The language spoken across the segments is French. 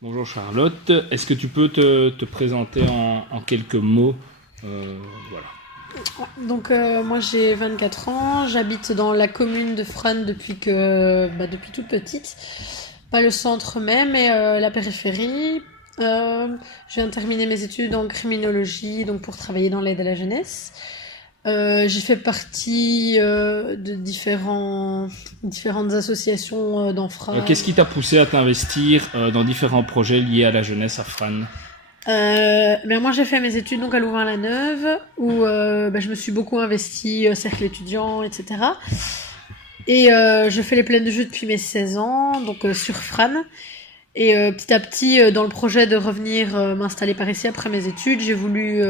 Bonjour Charlotte, est-ce que tu peux te présenter en quelques mots? Voilà. Donc moi j'ai 24 ans, j'habite dans la commune de Frasnes depuis toute petite. Pas le centre même, mais la périphérie. Je viens de terminer mes études en criminologie, donc pour travailler dans l'aide à la jeunesse. J'ai fait partie de différentes associations d'enfants. Qu'est-ce qui t'a poussé à t'investir dans différents projets liés à la jeunesse à Frasnes? Ben moi j'ai fait mes études donc à Louvain-la-Neuve où je me suis beaucoup investie, cercle étudiant, etc. Et je fais les plaines de jeu depuis mes 16 ans, donc sur Frasnes. Et petit à petit, dans le projet de revenir m'installer par ici après mes études, j'ai voulu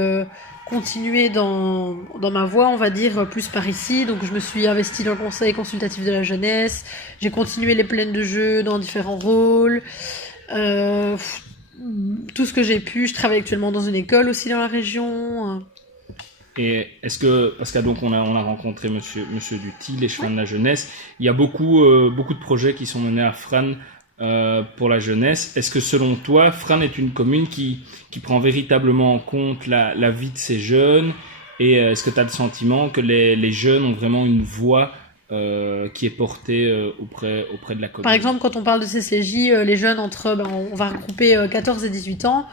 continuer dans ma voie, on va dire, plus par ici. Donc je me suis investie dans le conseil consultatif de la jeunesse, j'ai continué les plaines de jeu dans différents rôles. Euh, Tout ce que j'ai pu, je travaille actuellement dans une école aussi dans la région. Et est-ce que, parce que donc on a rencontré Monsieur Duty, les chemins Ouais. de la jeunesse, il y a beaucoup de projets qui sont menés à Frasnes pour la jeunesse. Est-ce que selon toi, Frasnes est une commune qui prend véritablement en compte la vie de ces jeunes? Et est-ce que tu as le sentiment que les jeunes ont vraiment une voix qui est portée auprès de la commune? Par exemple, quand on parle de CCJ, les jeunes on va regrouper 14 et 18 ans,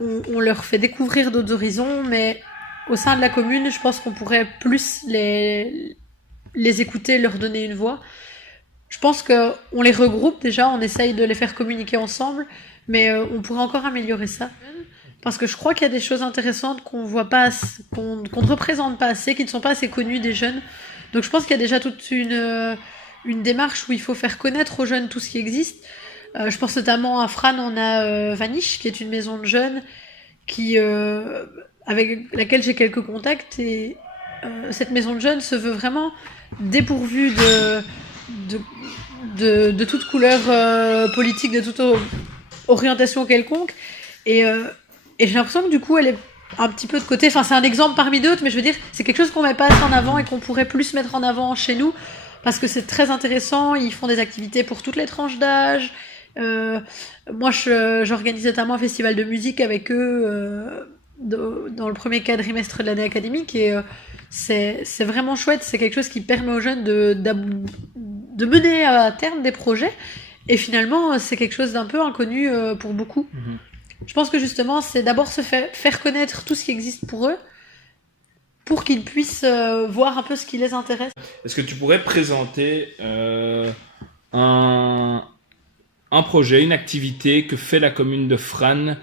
on leur fait découvrir d'autres horizons, mais au sein de la commune, je pense qu'on pourrait plus les écouter, leur donner une voix. Je pense qu'on les regroupe déjà, on essaye de les faire communiquer ensemble, mais on pourrait encore améliorer ça. Parce que je crois qu'il y a des choses intéressantes qu'on voit pas, qu'on ne représente pas assez, qui ne sont pas assez connues des jeunes. Donc je pense qu'il y a déjà toute une démarche où il faut faire connaître aux jeunes tout ce qui existe. Je pense notamment à Frasnes, on a Vanish, qui est une maison de jeunes avec laquelle j'ai quelques contacts. Et cette maison de jeunes se veut vraiment dépourvue de, de toute couleur politique, de toute orientation quelconque. Et, euh, et j'ai l'impression que du coup, elle est un petit peu de côté. Enfin, c'est un exemple parmi d'autres, mais je veux dire, c'est quelque chose qu'on met pas assez en avant et qu'on pourrait plus mettre en avant chez nous parce que c'est très intéressant. Ils font des activités pour toutes les tranches d'âge. Euh, Moi, j'organise notamment un festival de musique avec eux dans le premier quadrimestre de l'année académique et c'est vraiment chouette. C'est quelque chose qui permet aux jeunes de mener à terme des projets. Et finalement, c'est quelque chose d'un peu inconnu pour beaucoup. Mhm. Je pense que justement, c'est d'abord se faire connaître tout ce qui existe pour eux, pour qu'ils puissent voir un peu ce qui les intéresse. Est-ce que tu pourrais présenter un, un projet, une activité que fait la commune de Frasnes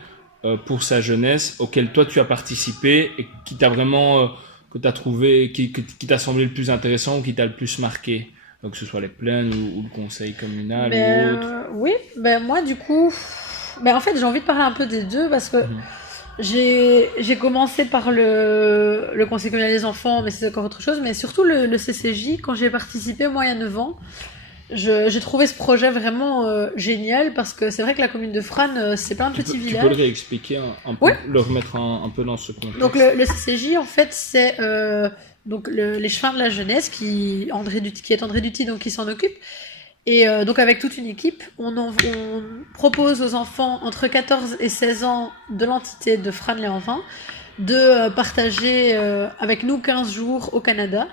pour sa jeunesse, auquel toi tu as participé et qui t'a vraiment, que t'as trouvé, qui t'a semblé le plus intéressant ou qui t'a le plus marqué, que ce soit les plaines ou le conseil communal ou autre? Oui, moi du coup, en fait j'ai envie de parler un peu des deux parce que Mhm. j'ai commencé par le conseil communal des enfants, mais c'est encore autre chose, mais surtout le CCJ, quand j'ai participé moi il y a 9 ans. J'ai trouvé ce projet vraiment génial parce que c'est vrai que la commune de Frasnes, c'est plein de petits Tu peux le villages. réexpliquer un peu, Oui. le remettre un peu dans ce contexte. Donc le CCJ en fait c'est les chemins de la jeunesse qui est André Duty donc qui s'en occupe et donc avec toute une équipe on propose aux enfants entre 14 et 16 ans de l'entité de Frasnes-les-Enfants de partager avec nous 15 jours au Canada.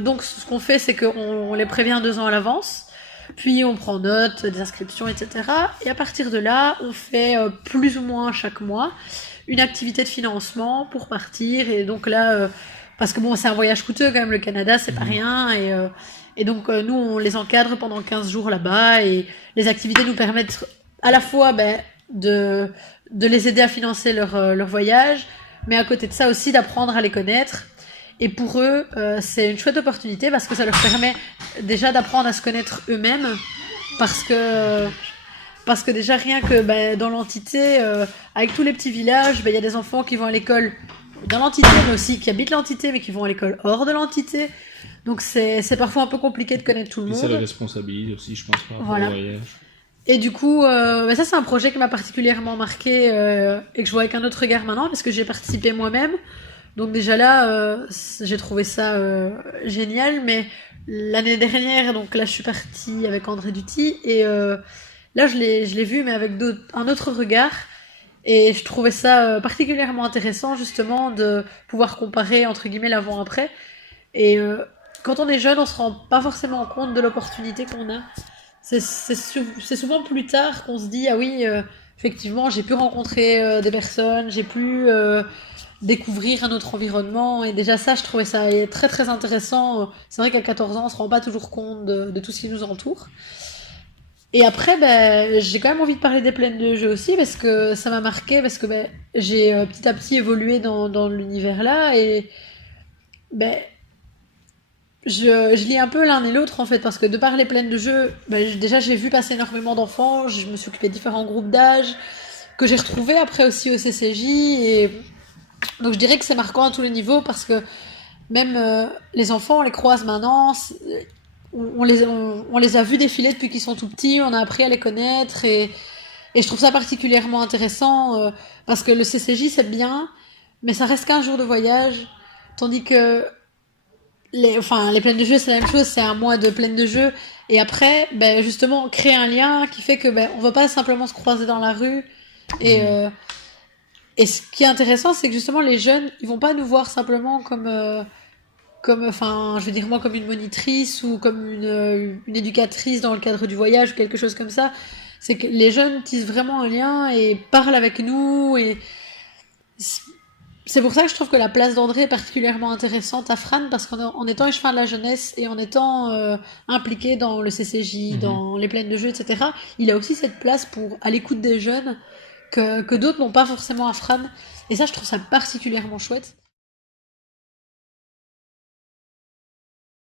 Donc ce qu'on fait, c'est qu'on les prévient 2 ans à l'avance, puis on prend note des inscriptions, etc. Et à partir de là, on fait plus ou moins chaque mois une activité de financement pour partir. Et donc là, parce que bon, c'est un voyage coûteux quand même, le Canada, c'est pas rien. Et donc nous, on les encadre pendant 15 jours là-bas. Et les activités nous permettent à la fois de les aider à financer leur voyage, mais à côté de ça aussi d'apprendre à les connaître. Et pour eux, c'est une chouette opportunité parce que ça leur permet déjà d'apprendre à se connaître eux-mêmes. Parce que, parce que déjà, rien que dans l'entité, avec tous les petits villages, il y a des enfants qui vont à l'école dans l'entité, mais aussi qui habitent l'entité, mais qui vont à l'école hors de l'entité. Donc c'est parfois un peu compliqué de connaître tout le Et ça le monde. responsabilise aussi, je pense, par rapport Voilà. au voyage. Et du coup, ça c'est un projet qui m'a particulièrement marqué et que je vois avec un autre regard maintenant parce que j'ai participé moi-même. Donc déjà là, j'ai trouvé ça génial. Mais l'année dernière, donc là, je suis partie avec André Duty et Là, je l'ai vu, mais avec un autre regard. Et je trouvais ça particulièrement intéressant, justement, de pouvoir comparer, entre guillemets, l'avant-après. Et quand on est jeune, on se rend pas forcément compte de l'opportunité qu'on a. C'est souvent plus tard qu'on se dit, ah oui, effectivement, j'ai pu rencontrer des personnes, j'ai pu découvrir un autre environnement. Et déjà ça, je trouvais ça très très intéressant. C'est vrai qu'à 14 ans, on se rend pas toujours compte de tout ce qui nous entoure. Et après, ben, j'ai quand même envie de parler des plaines de jeu aussi parce que ça m'a marqué, parce que ben, j'ai petit à petit évolué dans l'univers là et ben, je lis un peu l'un et l'autre en fait parce que de par les plaines de jeu, ben, déjà j'ai vu passer énormément d'enfants, je me suis occupée de différents groupes d'âge que j'ai retrouvés après aussi au CCJ et donc je dirais que c'est marquant à tous les niveaux parce que même les enfants, on les croise maintenant, on les a vus défiler depuis qu'ils sont tout petits, on a appris à les connaître et je trouve ça particulièrement intéressant parce que le CCJ c'est bien, mais ça reste qu'un jour de voyage, tandis que les plaines de jeu c'est la même chose, c'est un mois de plaines de jeu et après, ben, justement, créer un lien qui fait que ben, on va pas simplement se croiser dans la rue et ce qui est intéressant c'est que justement les jeunes ils vont pas nous voir simplement enfin, je veux dire moi comme une monitrice ou comme une éducatrice dans le cadre du voyage ou quelque chose comme ça. C'est que les jeunes tissent vraiment un lien et parlent avec nous et c'est pour ça que je trouve que la place d'André est particulièrement intéressante à Fran parce qu'en étant échevin de la jeunesse et en étant impliqué dans le CCJ, dans les plaines de jeu, etc., il a aussi cette place pour à l'écoute des jeunes que d'autres n'ont pas forcément à Fran. Et ça, je trouve ça particulièrement chouette.